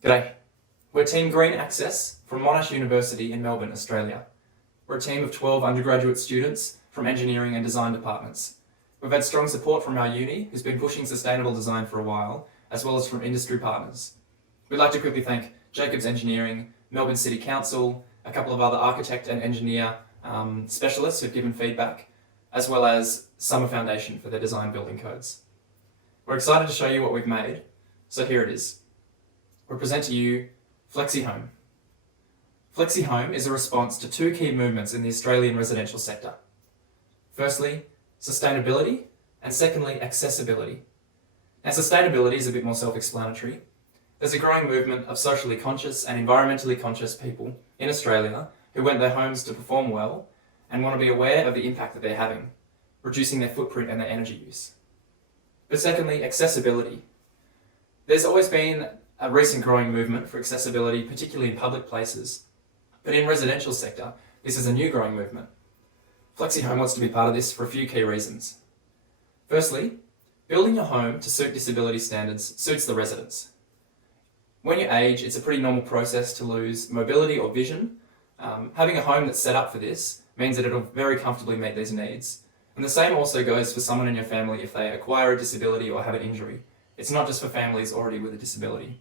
G'day. We're Team Green Access from Monash University in Melbourne, Australia. We're a team of 12 undergraduate students from engineering and design departments. We've had strong support from our uni, who's been pushing sustainable design for a while, as well as from industry partners. We'd like to quickly thank Jacobs Engineering, Melbourne City Council, a couple of other architect and engineer specialists who've given feedback, as well as Summer Foundation for their design building codes. We're excited to show you what we've made, so here it is. We present to you FlexiHome. FlexiHome is a response to two key movements in the Australian residential sector. Firstly, sustainability, and secondly, accessibility. Now, sustainability is a bit more self-explanatory. There's a growing movement of socially conscious and environmentally conscious people in Australia who want their homes to perform well and want to be aware of the impact that they're having, reducing their footprint and their energy use. But secondly, accessibility. There's always been a recent growing movement for accessibility, particularly in public places. But in residential sector, this is a new growing movement. FlexiHome wants to be part of this for a few key reasons. Firstly, building your home to suit disability standards suits the residents. When you age, it's a pretty normal process to lose mobility or vision. Having a home that's set up for this means that it'll very comfortably meet these needs. And the same also goes for someone in your family if they acquire a disability or have an injury. It's not just for families already with a disability.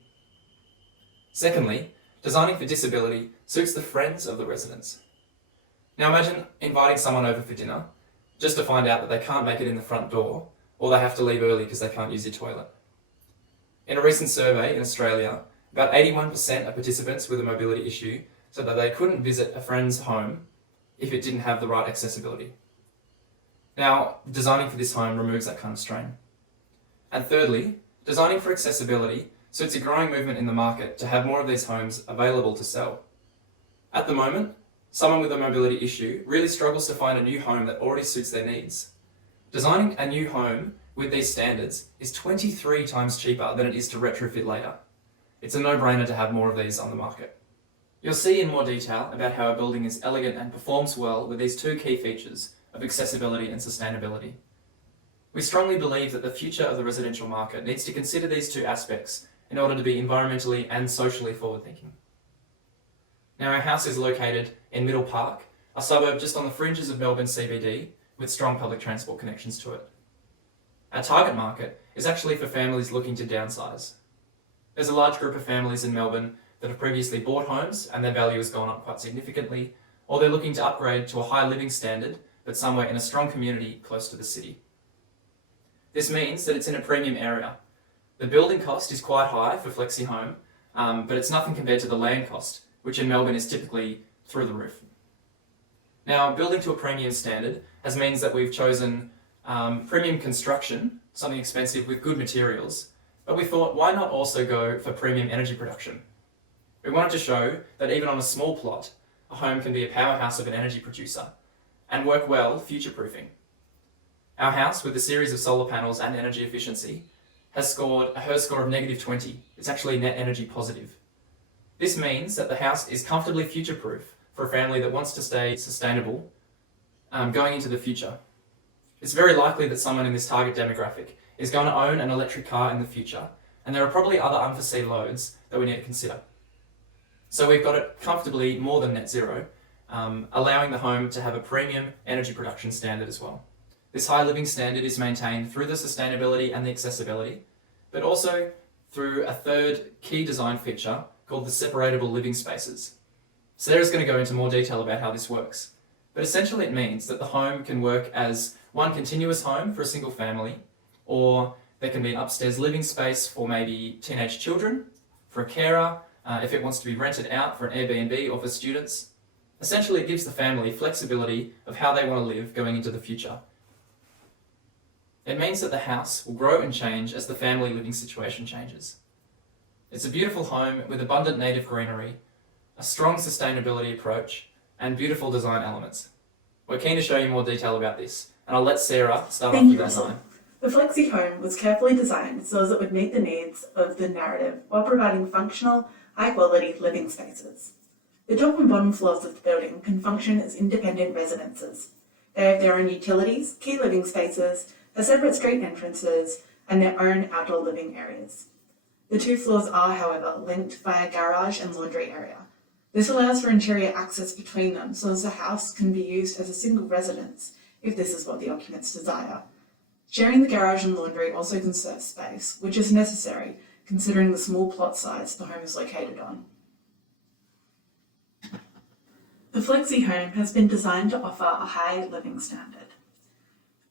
Secondly, designing for disability suits the friends of the residents. Now imagine inviting someone over for dinner just to find out that they can't make it in the front door or they have to leave early because they can't use your toilet. In a recent survey in Australia, about 81% of participants with a mobility issue said that they couldn't visit a friend's home if it didn't have the right accessibility. Now, designing for this home removes that kind of strain. And thirdly, designing for accessibility suits a growing movement in the market to have more of these homes available to sell. At the moment, someone with a mobility issue really struggles to find a new home that already suits their needs. Designing a new home with these standards is 23 times cheaper than it is to retrofit later. It's a no-brainer to have more of these on the market. You'll see in more detail about how a building is elegant and performs well with these two key features of accessibility and sustainability. We strongly believe that the future of the residential market needs to consider these two aspects in order to be environmentally and socially forward-thinking. Now, our house is located in Middle Park, a suburb just on the fringes of Melbourne CBD with strong public transport connections to it. Our target market is actually for families looking to downsize. There's a large group of families in Melbourne that have previously bought homes and their value has gone up quite significantly, or they're looking to upgrade to a high living standard but somewhere in a strong community close to the city. This means that it's in a premium area. The building cost is quite high for FlexiHome, but it's nothing compared to the land cost, which in Melbourne is typically through the roof. Now, building to a premium standard means that we've chosen premium construction, something expensive with good materials, but we thought, why not also go for premium energy production? We wanted to show that even on a small plot, a home can be a powerhouse of an energy producer and work well future-proofing. Our house, with a series of solar panels and energy efficiency, has scored a HERS score of -20. It's actually net energy positive. This means that the house is comfortably future-proof for a family that wants to stay sustainable going into the future. It's very likely that someone in this target demographic is going to own an electric car in the future, and there are probably other unforeseen loads that we need to consider. So we've got it comfortably more than net zero, allowing the home to have a premium energy production standard as well. This high living standard is maintained through the sustainability and the accessibility, but also through a third key design feature called the separatable living spaces. Sarah's going to go into more detail about how this works, but essentially it means that the home can work as one continuous home for a single family, or there can be an upstairs living space for maybe teenage children, for a carer, if it wants to be rented out for an Airbnb or for students. Essentially, it gives the family flexibility of how they want to live going into the future. It means that the house will grow and change as the family living situation changes. It's a beautiful home with abundant native greenery, a strong sustainability approach, and beautiful design elements. We're keen to show you more detail about this, and I'll let Sarah start off with the design. The FlexiHome was carefully designed so as it would meet the needs of the narrative while providing functional, high-quality living spaces. The top and bottom floors of the building can function as independent residences. They have their own utilities, key living spaces, a separate street entrances, and their own outdoor living areas. The two floors are, however, linked by a garage and laundry area. This allows for interior access between them so as the house can be used as a single residence if this is what the occupants desire. Sharing the garage and laundry also conserves space, which is necessary considering the small plot size the home is located on. The Flexi home has been designed to offer a high living standard.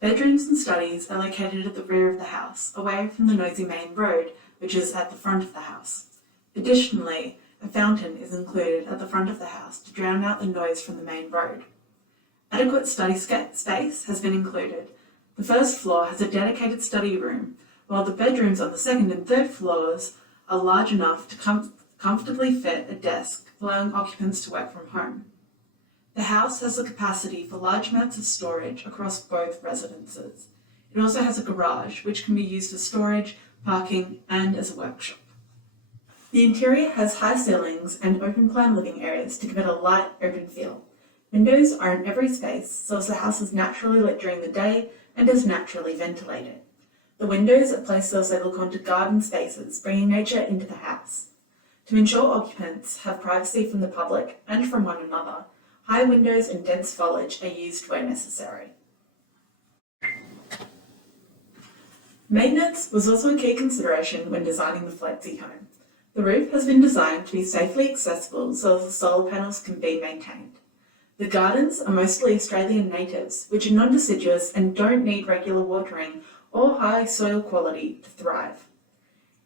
Bedrooms and studies are located at the rear of the house, away from the noisy main road, which is at the front of the house. Additionally, a fountain is included at the front of the house to drown out the noise from the main road. Adequate study space has been included. The first floor has a dedicated study room, while the bedrooms on the second and third floors are large enough to comfortably fit a desk, allowing occupants to work from home. The house has the capacity for large amounts of storage across both residences. It also has a garage, which can be used for storage, parking, and as a workshop. The interior has high ceilings and open-plan living areas to give it a light, open feel. Windows are in every space, so as the house is naturally lit during the day and is naturally ventilated. The windows are placed so as they look onto garden spaces, bringing nature into the house. To ensure occupants have privacy from the public and from one another, high windows and dense foliage are used where necessary. Maintenance was also a key consideration when designing the Flexi home. The roof has been designed to be safely accessible so the solar panels can be maintained. The gardens are mostly Australian natives, which are non-deciduous and don't need regular watering or high soil quality to thrive.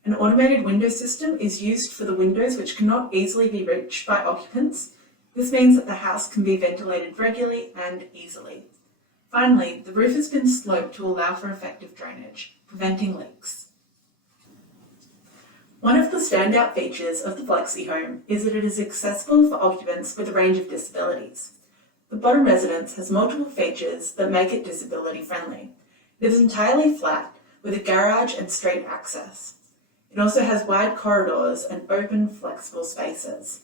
An automated window system is used for the windows which cannot easily be reached by occupants. This means that the house can be ventilated regularly and easily. Finally, the roof has been sloped to allow for effective drainage, preventing leaks. One of the standout features of the Flexi home is that it is accessible for occupants with a range of disabilities. The bottom residence has multiple features that make it disability friendly. It is entirely flat with a garage and street access. It also has wide corridors and open, flexible spaces.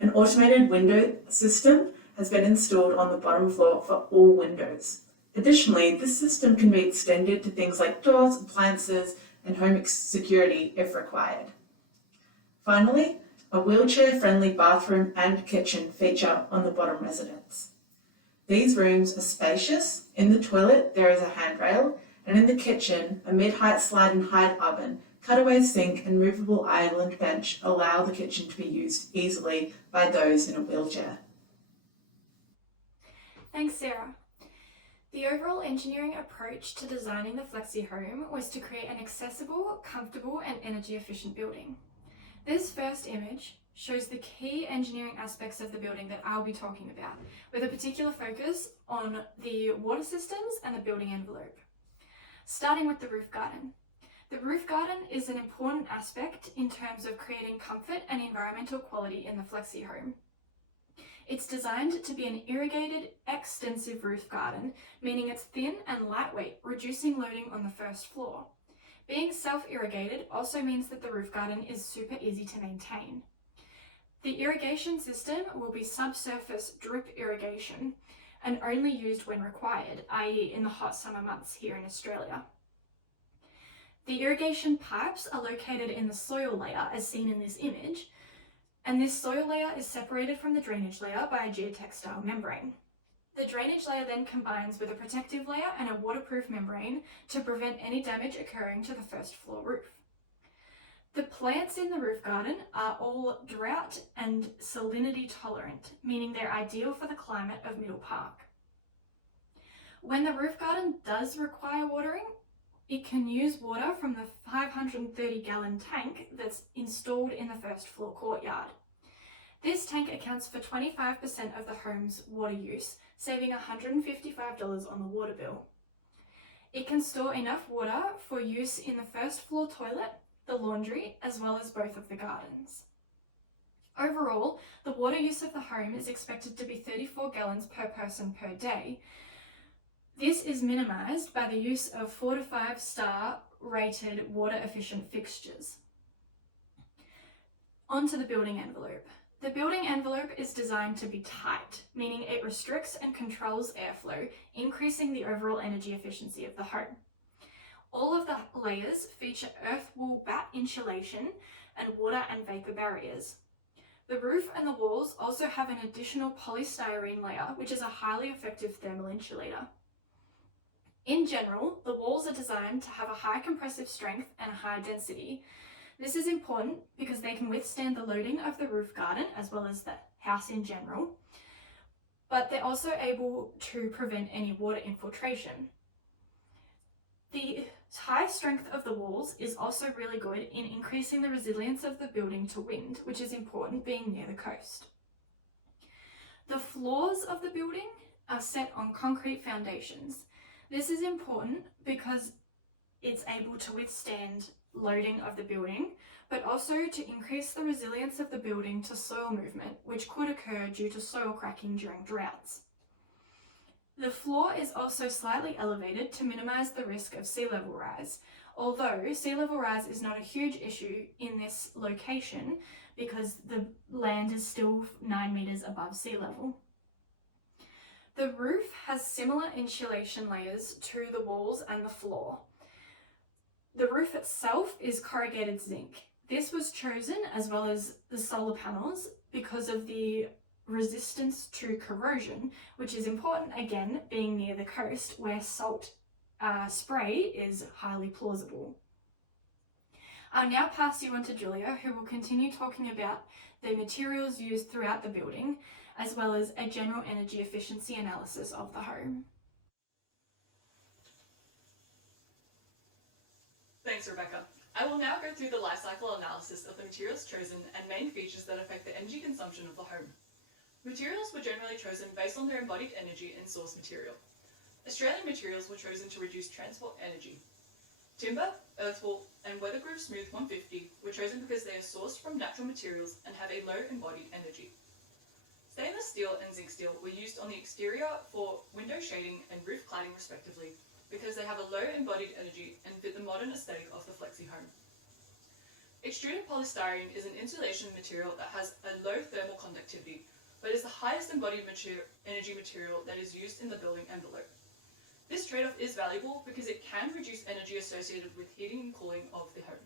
An automated window system has been installed on the bottom floor for all windows. Additionally, this system can be extended to things like doors, appliances, and home security if required. Finally, a wheelchair-friendly bathroom and kitchen feature on the bottom residence. These rooms are spacious. In the toilet, there is a handrail, and in the kitchen, a mid-height slide and hide oven, cutaway sink, and movable island bench allow the kitchen to be used easily by those in a wheelchair. Thanks, Sarah. The overall engineering approach to designing the Flexi home was to create an accessible, comfortable, and energy-efficient building. This first image shows the key engineering aspects of the building that I'll be talking about, with a particular focus on the water systems and the building envelope. Starting with the roof garden. The roof garden is an important aspect in terms of creating comfort and environmental quality in the Flexi home. It's designed to be an irrigated, extensive roof garden, meaning it's thin and lightweight, reducing loading on the first floor. Being self-irrigated also means that the roof garden is super easy to maintain. The irrigation system will be subsurface drip irrigation and only used when required, i.e. in the hot summer months here in Australia. The irrigation pipes are located in the soil layer as seen in this image, and this soil layer is separated from the drainage layer by a geotextile membrane. The drainage layer then combines with a protective layer and a waterproof membrane to prevent any damage occurring to the first floor roof. The plants in the roof garden are all drought and salinity tolerant, meaning they're ideal for the climate of Middle Park. When the roof garden does require watering, it can use water from the 530-gallon tank that's installed in the first floor courtyard. This tank accounts for 25% of the home's water use, saving $155 on the water bill. It can store enough water for use in the first floor toilet, the laundry, as well as both of the gardens. Overall, the water use of the home is expected to be 34 gallons per person per day. This is minimised by the use of 4 to 5 star rated water efficient fixtures. Onto the building envelope. The building envelope is designed to be tight, meaning it restricts and controls airflow, increasing the overall energy efficiency of the home. All of the layers feature earth wool bat insulation and water and vapor barriers. The roof and the walls also have an additional polystyrene layer, which is a highly effective thermal insulator. In general, the walls are designed to have a high compressive strength and a high density. This is important because they can withstand the loading of the roof garden as well as the house in general, but they're also able to prevent any water infiltration. The high strength of the walls is also really good in increasing the resilience of the building to wind, which is important being near the coast. The floors of the building are set on concrete foundations. This is important because it's able to withstand loading of the building, but also to increase the resilience of the building to soil movement, which could occur due to soil cracking during droughts. The floor is also slightly elevated to minimize the risk of sea level rise, although sea level rise is not a huge issue in this location because the land is still 9 meters above sea level. The roof has similar insulation layers to the walls and the floor. The roof itself is corrugated zinc. This was chosen, as well as the solar panels, because of the resistance to corrosion, which is important again being near the coast where salt spray is highly plausible. I'll now pass you on to Julia, who will continue talking about the materials used throughout the building, as well as a general energy efficiency analysis of the home. Thanks, Rebecca. I will now go through the life cycle analysis of the materials chosen and main features that affect the energy consumption of the home. Materials were generally chosen based on their embodied energy and source material. Australian materials were chosen to reduce transport energy. Timber, earthwool, and weatherproof smooth 150 were chosen because they are sourced from natural materials and have a low embodied energy. Stainless steel and zinc steel were used on the exterior for window shading and roof cladding respectively, because they have a low embodied energy and fit the modern aesthetic of the flexi home. Extruded polystyrene is an insulation material that has a low thermal conductivity, but is the highest embodied energy material that is used in the building envelope. This trade-off is valuable because it can reduce energy associated with heating and cooling of the home.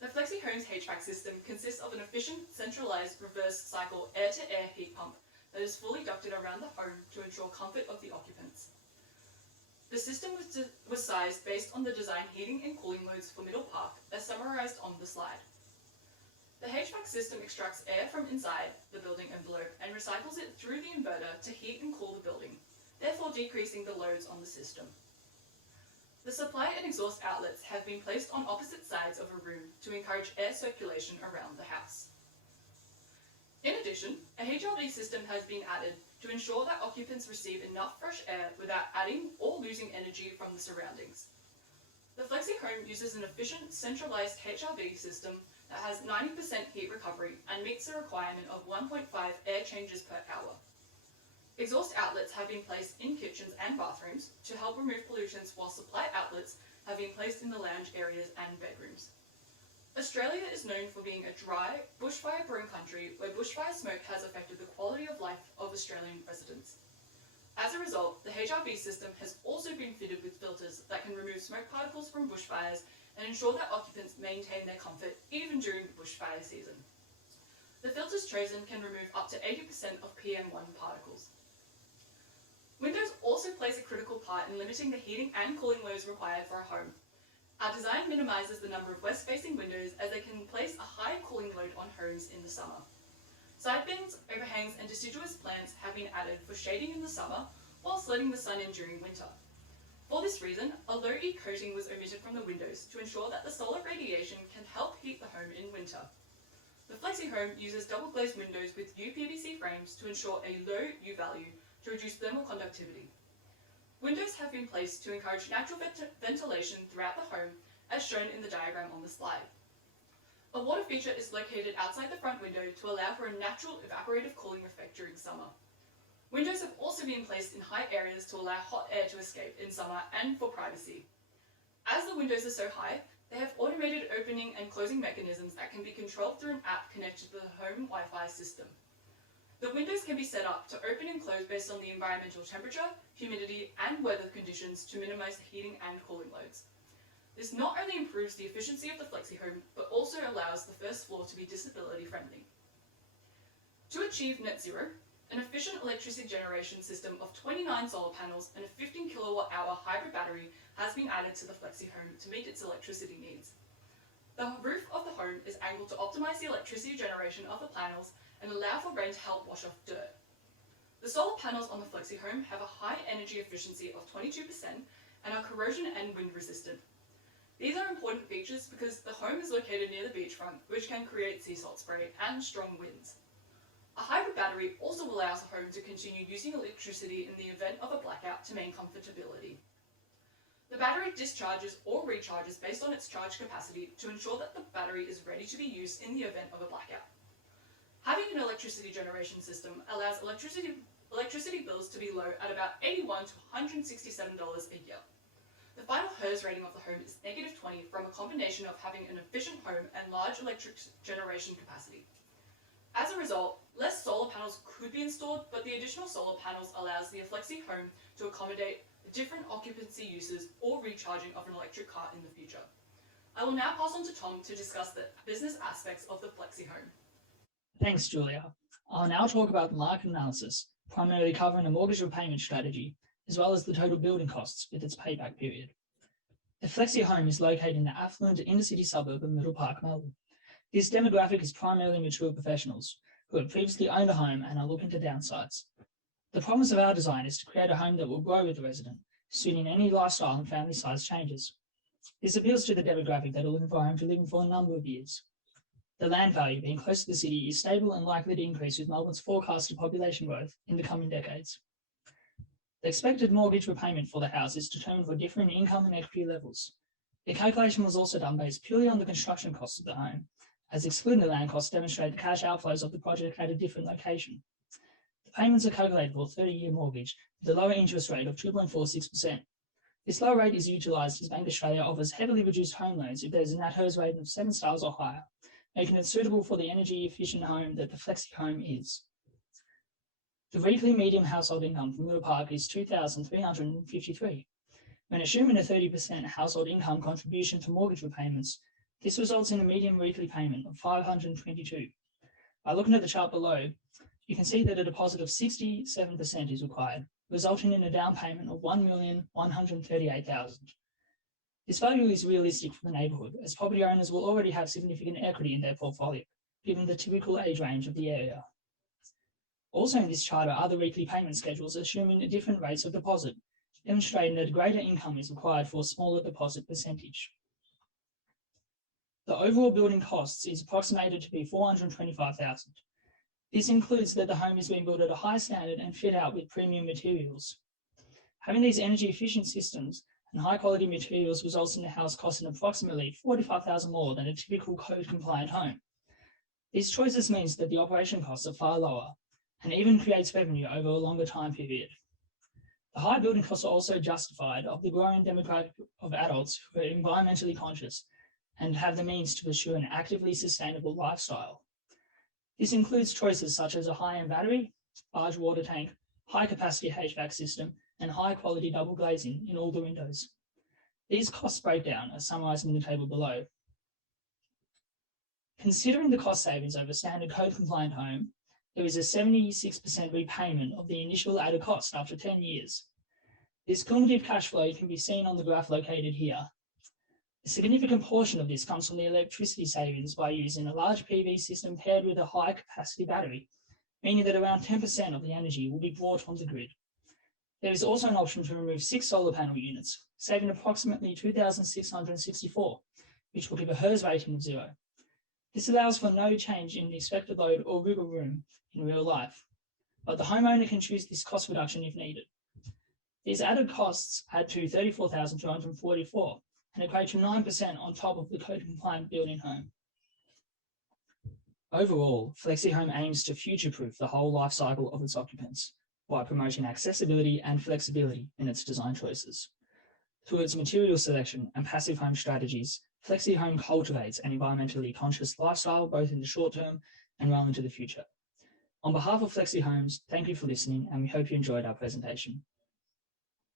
The Flexi Homes HVAC system consists of an efficient, centralized, reverse cycle air-to-air heat pump that is fully ducted around the home to ensure comfort of the occupants. The system was sized based on the design heating and cooling loads for Middle Park, as summarised on the slide. The HVAC system extracts air from inside the building envelope and recycles it through the inverter to heat and cool the building, therefore decreasing the loads on the system. The supply and exhaust outlets have been placed on opposite sides of a room to encourage air circulation around the house. In addition, a HRV system has been added to ensure that occupants receive enough fresh air without adding or losing energy from the surroundings. The Flexi Home uses an efficient, centralized HRV system that has 90% heat recovery and meets the requirement of 1.5 air changes per hour. Exhaust outlets have been placed in kitchens and bathrooms to help remove pollutants, while supply outlets have been placed in the lounge areas and bedrooms. Australia is known for being a dry, bushfire-prone country where bushfire smoke has affected the quality of life of Australian residents. As a result, the HRV system has also been fitted with filters that can remove smoke particles from bushfires and ensure that occupants maintain their comfort even during the bushfire season. The filters chosen can remove up to 80% of PM1 particles. Windows also plays a critical part in limiting the heating and cooling loads required for a home. Our design minimises the number of west-facing windows as they can place a high cooling load on homes in the summer. Side bins, overhangs and deciduous plants have been added for shading in the summer whilst letting the sun in during winter. For this reason, a low E coating was omitted from the windows to ensure that the solar radiation can help heat the home in winter. The Flexi Home uses double glazed windows with UPVC frames to ensure a low U value to reduce thermal conductivity. Windows have been placed to encourage natural ventilation throughout the home, as shown in the diagram on the slide. A water feature is located outside the front window to allow for a natural evaporative cooling effect during summer. Windows have also been placed in high areas to allow hot air to escape in summer and for privacy. As the windows are so high, they have automated opening and closing mechanisms that can be controlled through an app connected to the home Wi-Fi system. The windows can be set up to open and close based on the environmental temperature, humidity, and weather conditions to minimize the heating and cooling loads. This not only improves the efficiency of the flexi home, but also allows the first floor to be disability friendly. To achieve net zero, an efficient electricity generation system of 29 solar panels and a 15 kilowatt-hour hybrid battery has been added to the flexi home to meet its electricity needs. The roof of the home is angled to optimize the electricity generation of the panels and allow for rain to help wash off dirt. The solar panels on the flexi home have a high energy efficiency of 22% and are corrosion and wind resistant. These are important features because the home is located near the beachfront, which can create sea salt spray and strong winds. A hybrid battery also allows the home to continue using electricity in the event of a blackout to maintain comfortability. The battery discharges or recharges based on its charge capacity to ensure that the battery is ready to be used in the event of a blackout. Having an electricity generation system allows electricity bills to be low at about $81 to $167 a year. The final HERS rating of the home is -20 from a combination of having an efficient home and large electric generation capacity. As a result, less solar panels could be installed, but the additional solar panels allows the flexi home to accommodate different occupancy uses or recharging of an electric car in the future. I will now pass on to Tom to discuss the business aspects of the flexi home. Thanks, Julia. I'll now talk about the market analysis, primarily covering a mortgage repayment strategy, as well as the total building costs with its payback period. The flexi home is located in the affluent inner-city suburb of Middle Park, Melbourne. This demographic is primarily mature professionals who have previously owned a home and are looking to downsize. The promise of our design is to create a home that will grow with the resident, suiting any lifestyle and family size changes. This appeals to the demographic that are looking for a home to live in for a number of years. The land value, being close to the city, is stable and likely to increase with Melbourne's forecasted population growth in the coming decades. The expected mortgage repayment for the house is determined for differing income and equity levels. The calculation was also done based purely on the construction costs of the home, as excluding the land costs demonstrate the cash outflows of the project at a different location. The payments are calculated for a 30-year mortgage with a lower interest rate of 2.46%. This low rate is utilised as Bank Australia offers heavily reduced home loans if there is a net HERS rating of 7 stars or higher, making it suitable for the energy-efficient home that the flexi home is. The weekly median household income for Middle Park is $2,353. When assuming a 30% household income contribution to mortgage repayments, this results in a median weekly payment of $522. By looking at the chart below, you can see that a deposit of 67% is required, resulting in a down payment of $1,138,000. This value is realistic for the neighbourhood, as property owners will already have significant equity in their portfolio, given the typical age range of the area. Also in this chart are other weekly payment schedules assuming different rates of deposit, demonstrating that greater income is required for a smaller deposit percentage. The overall building costs is approximated to be $425,000. This includes that the home is being built at a high standard and fit out with premium materials. Having these energy efficient systems and high quality materials results in the house costing approximately $45,000 more than a typical code compliant home. These choices means that the operation costs are far lower and even creates revenue over a longer time period. The high building costs are also justified of the growing demographic of adults who are environmentally conscious and have the means to pursue an actively sustainable lifestyle. This includes choices such as a high-end battery, large water tank, high-capacity HVAC system, and high-quality double glazing in all the windows. These cost breakdown are summarised in the table below. Considering the cost savings over a standard code-compliant home, there is a 76% repayment of the initial added cost after 10 years. This cumulative cash flow can be seen on the graph located here. A significant portion of this comes from the electricity savings by using a large PV system paired with a high capacity battery, meaning that around 10% of the energy will be brought onto the grid. There is also an option to remove 6 solar panel units, saving approximately $2,664, which will give a HERS rating of 0. This allows for no change in the expected load or wiggle room in real life, but the homeowner can choose this cost reduction if needed. These added costs add to $34,244 and equate to 9% on top of the code-compliant building home. Overall, Flexi Home aims to future-proof the whole life cycle of its occupants by promoting accessibility and flexibility in its design choices. Through its material selection and passive home strategies, Flexi Home cultivates an environmentally conscious lifestyle both in the short term and well into the future. On behalf of Flexi Homes, thank you for listening and we hope you enjoyed our presentation.